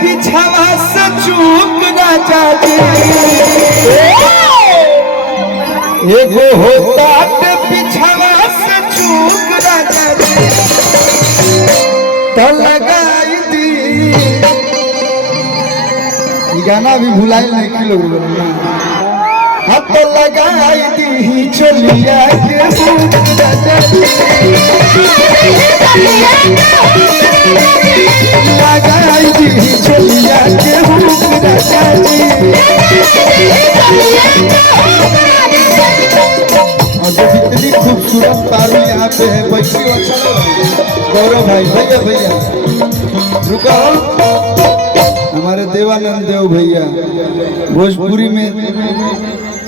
पीछावा से चूक राजा जी एगो होता के पीछावा से चूक राजा जी तो लगाई दी। ये गाना भी भुलाई नहीं कि लोग हाथ तो लगाई दी चलिया के राजा जी लगाई दी चलिया के राजा जी। और जो इतनी खूबसूरत पारू यहाँ पे है वैसी अच्छा गौरव भाई भैया भैया रुको हमारे देवानंद देव भैया भोजपुरी में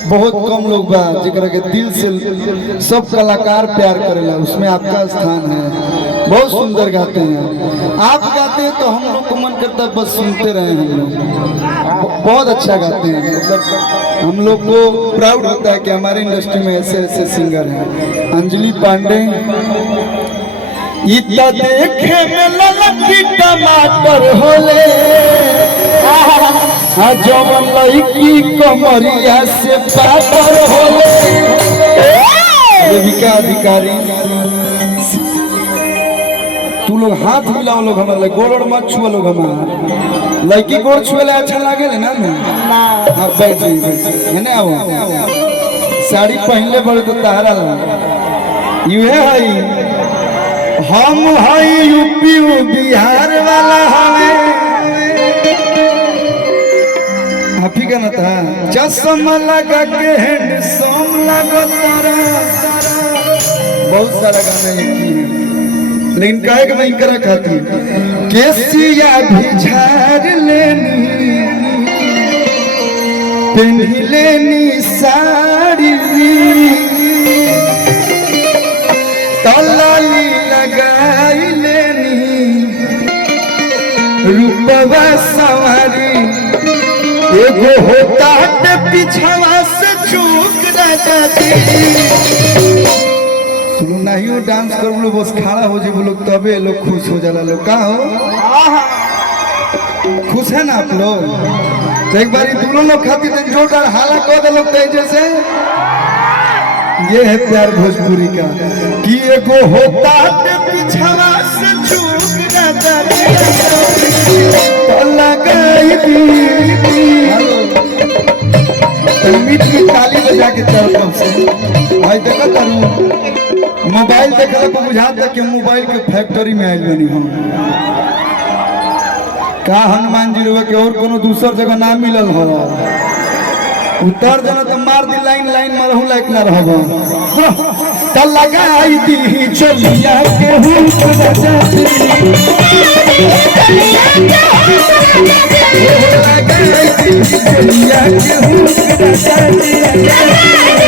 बहुत कम लोग बा जिकरा के दिल से सब कलाकार प्यार करेला उसमें आपका स्थान है। बहुत सुंदर गाते हैं आप गाते हैं तो हम लोग को मन करता है बस सुनते रहे। हम लोग बहुत अच्छा गाते हैं मतलब हम लोग को प्राउड होता है कि हमारे इंडस्ट्री में ऐसे ऐसे सिंगर हैं। अंजलि पांडे इतना देखे में ललकी टमाटर होले जवन लड़की कमरिया से पातर होले। देविका अधिकारी तू लोग हाथ मिलाओ लोग हमारे गोड़ मत छुआ लोग हमारा लड़की गोड़ छुए अच्छा लागे ना ना बैठ है ना आओ साड़ी पहनले बड़े तो तारा यूहे है हम है यूपी बिहार वाला हमें आप ही का ना था चश्मा लगा के हैंडसम लगा तारा बहुत सारा गाना है लेकिन कहे कि मैं करा खाती केसिया भी झाड़ लेनी पहन लेनी साड़ी तलाली लगाई लेनी रूपवा सवारी एगो होता है पीछावा से चूक राजा जी। तुम नहीं डांस कर लो बस खड़ा हो जाए लोग तबे लोग खुश हो जाला लोग का हो खुश है ना आप लोग तो एक बार दोनों लोग खाती थे जोरदार हाला कर दे लोग जैसे ये है प्यार भोजपुरी का कि एगो होता है पीछावा से चूक राजा जी लगाई दी मीट की ताली बजा के तरफ से भाई देखा करूँ मोबाइल देखा तो बुझा था कि मोबाइल के फैक्ट्री में आयल बनी हम का हनुमान जी रुआ के और कोनो दूसर जगह ना मिलल हो उतर जाना तो मार दी लाइन लाइन मरहू लायक ना रहबो त लगाई दी चलिया के राजा जी लगाई दी चलिया के राजा जी